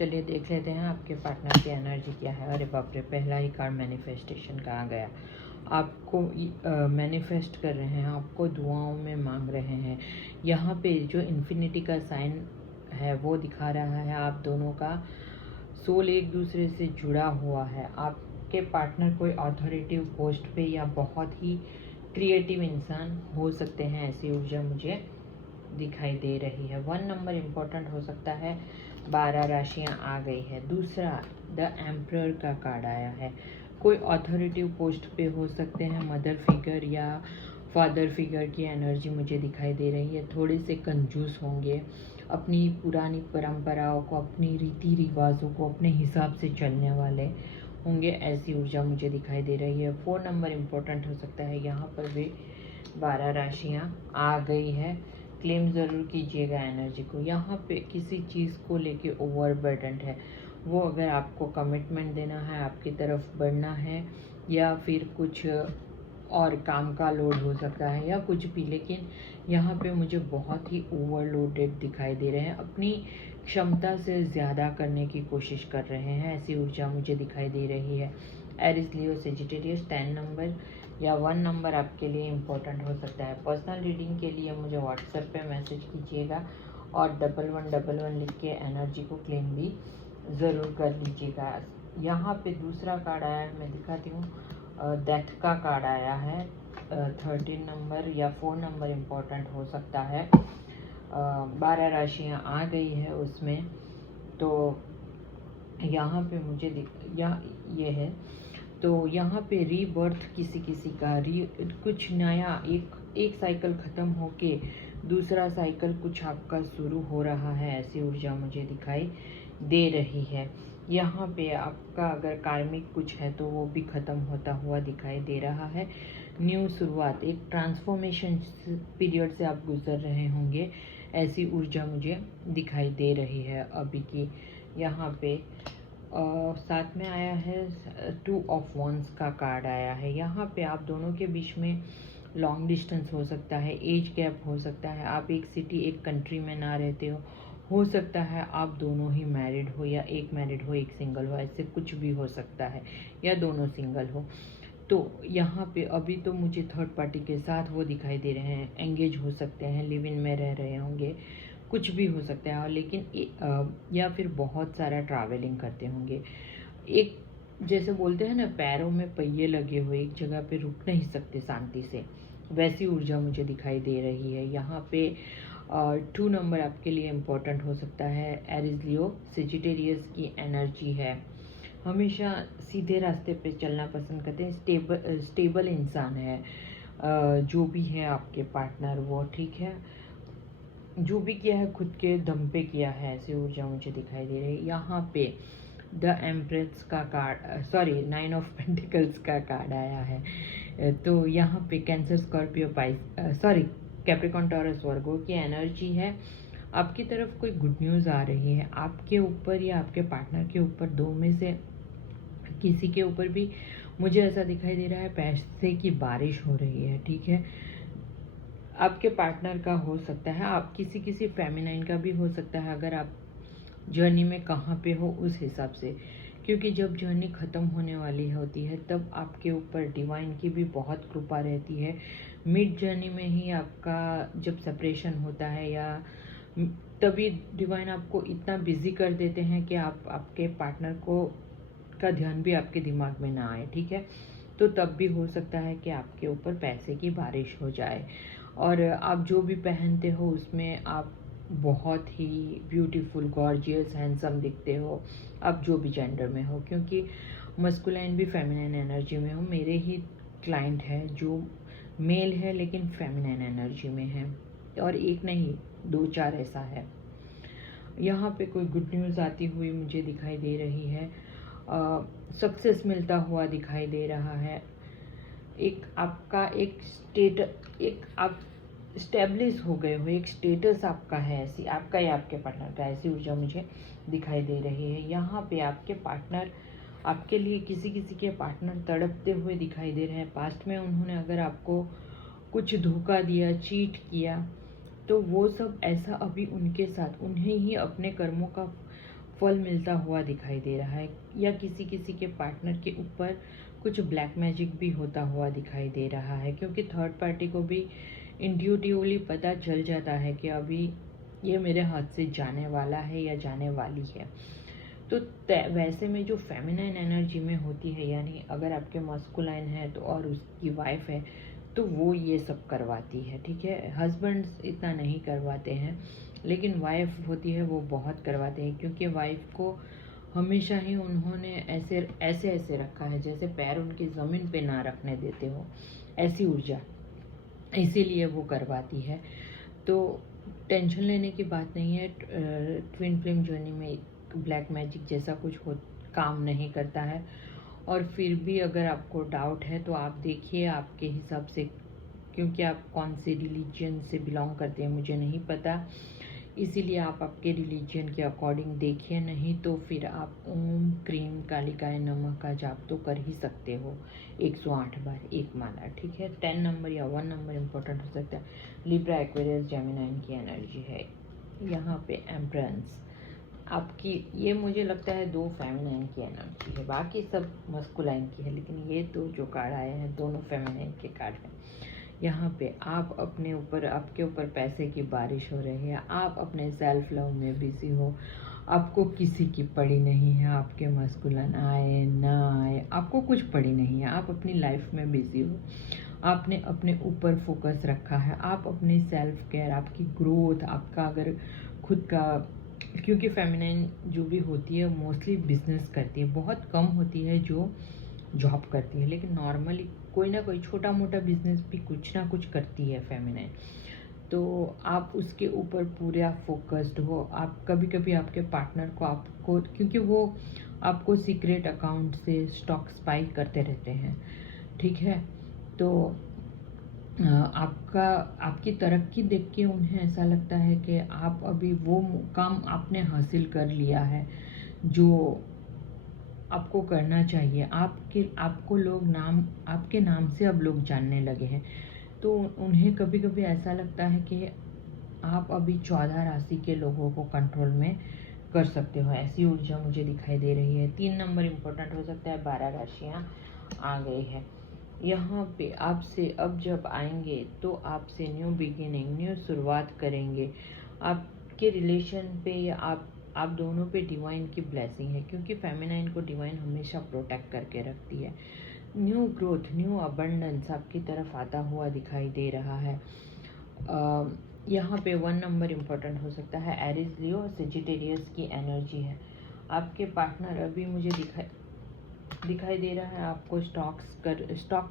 चलिए देख लेते हैं आपके पार्टनर की एनर्जी क्या है। अरे बाप रे, पहला ही कार्ड मैनिफेस्टेशन का आ गया। आपको मैनिफेस्ट कर रहे हैं, आपको दुआओं में मांग रहे हैं। यहाँ पे जो इन्फिनिटी का साइन है वो दिखा रहा है आप दोनों का सोल एक दूसरे से जुड़ा हुआ है। आपके पार्टनर कोई अथॉरिटिव पोस्ट पे या बहुत ही क्रिएटिव इंसान हो सकते हैं, ऐसी ऊर्जा मुझे दिखाई दे रही है। 1 नंबर इम्पोर्टेंट हो सकता है। 12 राशियां आ गई है। दूसरा द एम्परर का कार्ड आया है। कोई अथॉरिटिव पोस्ट पे हो सकते हैं, मदर फिगर या फादर फिगर की एनर्जी मुझे दिखाई दे रही है। थोड़े से कंजूस होंगे, अपनी पुरानी परंपराओं को, अपनी रीति रिवाजों को अपने हिसाब से चलने वाले होंगे, ऐसी ऊर्जा मुझे दिखाई दे रही है। 4 नंबर इम्पोर्टेंट हो सकता है। यहाँ पर भी 12 राशियाँ आ गई है। क्लेम ज़रूर कीजिएगा एनर्जी को। यहाँ पे किसी चीज़ को लेके ओवरबर्डन्ड है, वो अगर आपको कमिटमेंट देना है, आपकी तरफ बढ़ना है, या फिर कुछ और काम का लोड हो सकता है या कुछ भी, लेकिन यहाँ पे मुझे बहुत ही ओवरलोडेड दिखाई दे रहे हैं, अपनी क्षमता से ज़्यादा करने की कोशिश कर रहे हैं, ऐसी ऊर्जा मुझे दिखाई दे रही है। एरिस, लियो, सेजिटेरियस 10 नंबर या 1 नंबर आपके लिए इम्पोर्टेंट हो सकता है। पर्सनल रीडिंग के लिए मुझे व्हाट्सएप पे मैसेज कीजिएगा और 1111 लिख के एनर्जी को क्लेम भी ज़रूर कर लीजिएगा। यहाँ पे दूसरा कार्ड आया है, मैं दिखाती हूँ। डेथ का कार्ड आया है। 13 नंबर या 4 नंबर इम्पोर्टेंट हो सकता है। 12 राशियाँ आ गई है उसमें, तो यहाँ पे मुझे ये है, तो यहाँ पे रीबर्थ किसी किसी का कुछ नया, एक साइकिल ख़त्म होके दूसरा साइकिल कुछ आपका शुरू हो रहा है, ऐसी ऊर्जा मुझे दिखाई दे रही है। यहाँ पे आपका अगर कार्मिक कुछ है तो वो भी ख़त्म होता हुआ दिखाई दे रहा है। न्यू शुरुआत, एक ट्रांसफॉर्मेशन पीरियड से आप गुजर रहे होंगे, ऐसी ऊर्जा मुझे दिखाई दे रही है अभी की। यहाँ पे साथ में आया है 2 ऑफ वॉन्ड्स का कार्ड आया है। यहाँ पे आप दोनों के बीच में लॉन्ग डिस्टेंस हो सकता है, एज गैप हो सकता है, आप एक सिटी एक कंट्री में ना रहते हो सकता है आप दोनों ही मैरिड हो, या एक मैरिड हो एक सिंगल हो, ऐसे कुछ भी हो सकता है, या दोनों सिंगल हो। तो यहाँ पे अभी तो मुझे थर्ड पार्टी के साथ वो दिखाई दे रहे हैं, एंगेज हो सकते हैं, लिव इन में रह रहे होंगे, कुछ भी हो सकता है, और लेकिन या फिर बहुत सारा ट्रैवलिंग करते होंगे। एक जैसे बोलते हैं ना, पैरों में पहिए लगे हुए, एक जगह पे रुक नहीं सकते शांति से, वैसी ऊर्जा मुझे दिखाई दे रही है। यहाँ पे 2 नंबर आपके लिए इम्पोर्टेंट हो सकता है। एरिस, लियो, सेजिटेरियस की एनर्जी है। हमेशा सीधे रास्ते पे चलना पसंद करते हैं, स्टेबल इंसान है। जो भी है आपके पार्टनर वो ठीक है, जो भी किया है खुद के दम पे किया है, ऐसी ऊर्जा मुझे दिखाई दे रही है। यहाँ पे द एम्प्रेस का कार्ड, सॉरी 9 ऑफ पेंटिकल्स का कार्ड आया है। तो यहाँ पे Cancer, Scorpio, sorry Capricorn, Taurus, Virgo की एनर्जी है। आपकी तरफ कोई गुड न्यूज़ आ रही है, आपके ऊपर या आपके पार्टनर के ऊपर, दो में से किसी के ऊपर भी मुझे ऐसा दिखाई दे रहा है, पैसे की बारिश हो रही है, ठीक है। आपके पार्टनर का हो सकता है, आप किसी फेमिनाइन का भी हो सकता है, अगर आप जर्नी में कहाँ पे हो उस हिसाब से, क्योंकि जब जर्नी ख़त्म होने वाली होती है तब आपके ऊपर डिवाइन की भी बहुत कृपा रहती है। मिड जर्नी में ही आपका जब सेपरेशन होता है, या तभी डिवाइन आपको इतना बिजी कर देते हैं कि आप आपके पार्टनर को का ध्यान भी आपके दिमाग में ना आए, ठीक है। तो तब भी हो सकता है कि आपके ऊपर पैसे की बारिश हो जाए, और आप जो भी पहनते हो उसमें आप बहुत ही ब्यूटीफुल, गॉर्जियस, हैंडसम दिखते हो, आप जो भी जेंडर में हो, क्योंकि मस्कुलाइन भी फेमिनाइन एनर्जी में हो। मेरे ही क्लाइंट है जो मेल है लेकिन फेमिनाइन एनर्जी में है, और एक नहीं 2-4 ऐसा है। यहाँ पे कोई गुड न्यूज़ आती हुई मुझे दिखाई दे रही है, सक्सेस मिलता हुआ दिखाई दे रहा है। एक आपका एक आप स्टेब्लिश हो गए हो, एक स्टेटस आपका है, ऐसी आपका या आपके पार्टनर का, ऐसी ऊर्जा मुझे दिखाई दे रही है। यहाँ पे आपके पार्टनर आपके लिए, किसी के पार्टनर तड़पते हुए दिखाई दे रहे हैं। पास्ट में उन्होंने अगर आपको कुछ धोखा दिया, चीट किया, तो वो सब ऐसा अभी उनके साथ, उन्हें ही अपने कर्मों का फल मिलता हुआ दिखाई दे रहा है, या किसी किसी के पार्टनर के ऊपर कुछ ब्लैक मैजिक भी होता हुआ दिखाई दे रहा है, क्योंकि थर्ड पार्टी को भी इंट्यूटिवली पता चल जाता है कि अभी ये मेरे हाथ से जाने वाला है या जाने वाली है। तो वैसे में जो फेमिनाइन एनर्जी में होती है, यानी अगर आपके मस्कुलाइन है तो और उसकी वाइफ है तो वो ये सब करवाती है, ठीक है। हस्बैंड्स इतना नहीं करवाते हैं, लेकिन वाइफ होती है वो बहुत करवाते हैं, क्योंकि वाइफ को हमेशा ही उन्होंने ऐसे ऐसे ऐसे रखा है जैसे पैर उनकी ज़मीन पे ना रखने देते हो, ऐसी ऊर्जा, इसीलिए वो करवाती है। तो टेंशन लेने की बात नहीं है। ट्विन फ्लेम जर्नी में ब्लैक मैजिक जैसा कुछ हो काम नहीं करता है। और फिर भी अगर आपको डाउट है तो आप देखिए आपके हिसाब से, क्योंकि आप कौन से रिलीजन से बिलोंग करते हैं मुझे नहीं पता, इसीलिए आप आपके रिलीजन के अकॉर्डिंग देखिए, नहीं तो फिर आप ओम क्रीम कालिकाय नमः का जाप तो कर ही सकते हो 108 बार एक माला, ठीक है। 10 नंबर या 1 नंबर इम्पोर्टेंट हो सकता है। लिब्रा एक्वेरियस जेमिनाइन की एनर्जी है यहाँ पे। एम्परेंस आपकी, ये मुझे लगता है 2 फेमिनाइन की एनर्जी है, बाकी सब मस्कुलाइन की है, लेकिन ये 2 जो कार्ड आए हैं दोनों फेमिनाइन के कार्ड हैं। यहाँ पे आप अपने ऊपर, आपके ऊपर पैसे की बारिश हो रही है, आप अपने सेल्फ लव में बिजी हो, आपको किसी की पड़ी नहीं है, आपके मस्कुलाइन आए ना आए आपको कुछ पड़ी नहीं है, आप अपनी लाइफ में बिजी हो, आपने अपने ऊपर फोकस रखा है, आप अपनी सेल्फ केयर, आपकी ग्रोथ, आपका अगर खुद का, क्योंकि फेमिनाइन जो भी होती है मोस्टली बिजनेस करती है, बहुत कम होती है जो जॉब करती है, लेकिन नॉर्मली कोई ना कोई छोटा मोटा बिजनेस भी कुछ ना कुछ करती है फेमिनाइन। तो आप उसके ऊपर पूरा फोकस्ड हो। आप कभी कभी आपके पार्टनर को, आपको, क्योंकि वो आपको सीक्रेट अकाउंट से स्टॉक स्पाई करते रहते हैं, ठीक है। तो आपकी तरक्की देख के उन्हें ऐसा लगता है कि आप अभी वो काम आपने हासिल कर लिया है जो आपको करना चाहिए। आपको लोग आपके नाम से अब लोग जानने लगे हैं, तो उन्हें कभी कभी ऐसा लगता है कि आप अभी 14 राशि के लोगों को कंट्रोल में कर सकते हो, ऐसी ऊर्जा मुझे दिखाई दे रही है। 3 नंबर इम्पोर्टेंट हो सकता है। 12 राशियाँ आ गई है यहाँ पे। आपसे अब जब आएंगे तो आपसे न्यू बिगिनिंग, न्यू शुरुआत करेंगे। आपके रिलेशन पे या आप दोनों पे डिवाइन की ब्लेसिंग है, क्योंकि फेमिनाइन को डिवाइन हमेशा प्रोटेक्ट करके रखती है। न्यू ग्रोथ, न्यू अबंडेंस आपकी तरफ आता हुआ दिखाई दे रहा है। यहाँ पे 1 नंबर इम्पोर्टेंट हो सकता है। एरीज, लियो, सेजिटेरियस की एनर्जी है। आपके पार्टनर अभी मुझे दिखाई दे रहा है आपको स्टॉक कर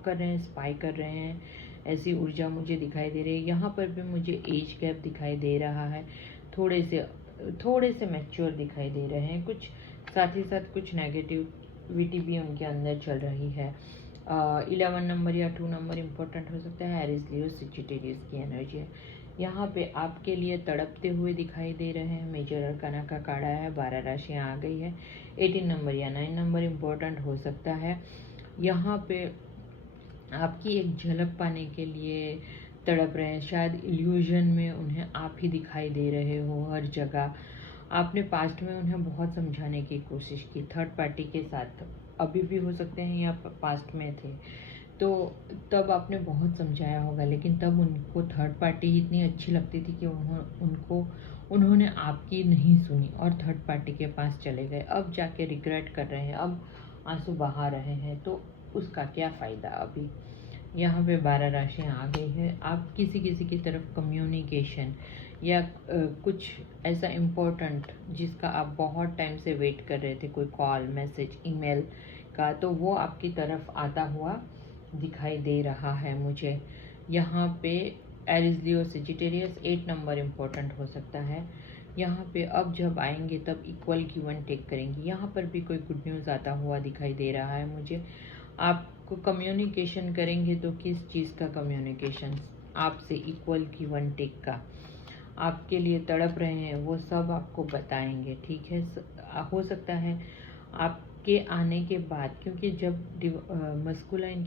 रहे हैं, स्पाई कर रहे हैं, ऐसी ऊर्जा मुझे दिखाई दे रही है। यहाँ पर भी मुझे एज गैप दिखाई दे रहा है, थोड़े से मैच्योर दिखाई दे रहे हैं कुछ, साथ ही साथ कुछ नेगेटिविटी भी उनके अंदर चल रही है। 11 नंबर या 2 नंबर इम्पोर्टेंट हो सकता है। एरीज, लियो, सेजिटेरियस की एनर्जी है यहाँ पे। आपके लिए तड़पते हुए दिखाई दे रहे हैं। मेजर अरकाना का कार्ड आया है, 12 राशियाँ आ गई है। 18 नंबर या 9 नंबर इम्पोर्टेंट हो सकता है। यहाँ पे आपकी एक झलक पाने के लिए तड़प रहे हैं, शायद इल्यूजन में उन्हें आप ही दिखाई दे रहे हो हर जगह। आपने पास्ट में उन्हें बहुत समझाने की कोशिश की, थर्ड पार्टी के साथ, अभी भी हो सकते हैं या पास्ट में थे, तो तब आपने बहुत समझाया होगा, लेकिन तब उनको थर्ड पार्टी इतनी अच्छी लगती थी कि उन्होंने आपकी नहीं सुनी और थर्ड पार्टी के पास चले गए। अब जाके रिग्रेट कर रहे हैं, अब आंसू बहा रहे हैं, तो उसका क्या फ़ायदा अभी। यहाँ पे 12 राशियाँ आ गई है। आप किसी की तरफ कम्युनिकेशन या कुछ ऐसा इम्पोर्टेंट जिसका आप बहुत टाइम से वेट कर रहे थे, कोई कॉल, मैसेज, ईमेल का, तो वो आपकी तरफ आता हुआ दिखाई दे रहा है मुझे। यहाँ पे एरीज, लियो, सेजिटेरियस 8 नंबर इम्पोर्टेंट हो सकता है। यहाँ पे अब जब आएंगे तब इक्वल गिव एंड टेक करेंगे। यहाँ पर भी कोई गुड न्यूज़ आता हुआ दिखाई दे रहा है मुझे। आपको कम्युनिकेशन करेंगे तो किस चीज़ का कम्युनिकेशन, आपसे इक्वल गिव एंड टेक का, आपके लिए तड़प रहे हैं वो सब आपको बताएंगे, ठीक है। हो सकता है आपके आने के बाद, क्योंकि जब मस्कुलाइन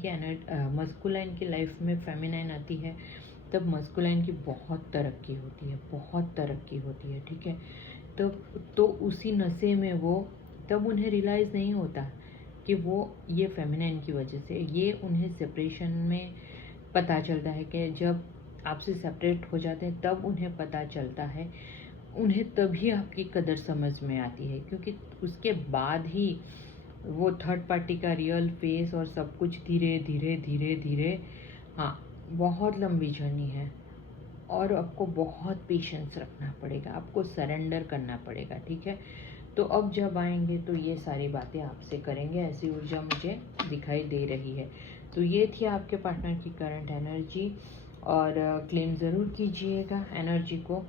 की लाइफ में फेमिनाइन आती है तब मस्कुलाइन की बहुत तरक्की होती है, बहुत तरक्की होती है, ठीक है। तो उसी नशे में वो, तब उन्हें रियलाइज़ नहीं होता कि वो ये फेमिनिन की वजह से, ये उन्हें सेपरेशन में पता चलता है कि जब आपसे सेपरेट हो जाते हैं तब उन्हें पता चलता है, उन्हें तभी आपकी कदर समझ में आती है, क्योंकि उसके बाद ही वो थर्ड पार्टी का रियल फेस और सब कुछ धीरे धीरे धीरे धीरे, हाँ बहुत लंबी जर्नी है और आपको बहुत पेशेंस रखना पड़ेगा, आपको सरेंडर करना पड़ेगा, ठीक है। तो अब जब आएंगे तो ये सारी बातें आपसे करेंगे, ऐसी ऊर्जा मुझे दिखाई दे रही है। तो ये थी आपके पार्टनर की करंट एनर्जी, और क्लेम ज़रूर कीजिएगा एनर्जी को।